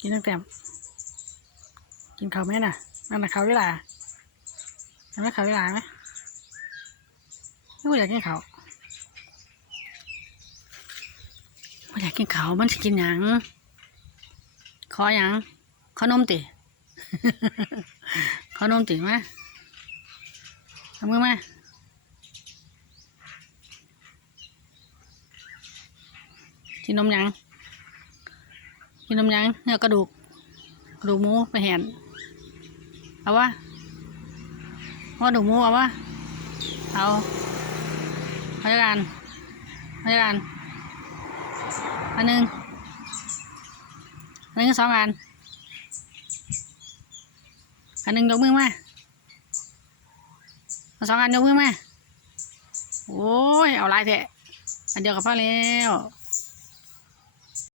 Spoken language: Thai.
กินตั้งแต่กินเขาไหมน่ะนั่นน่ะข้าเวลาเห็นไหมข้าเวลาไหมไม่อยากกินเขาไม่อยากกินเขามันจะกินหยังขอหยังขอนมติขอนมติมาเอามือมากินนมยัง กินนมยังเนื้อกระดูกกระดูกหมูไปแหนเอาวะเอากระดูกหมูเอาวะเอาพยาการพยาการอันหนึ่งอันหนึ่งสองอันอันหนึ่งยกมือมาสองอันยกมือมาโอ้ยเอาลายแทะอันเดียวกับพ่อแล้ว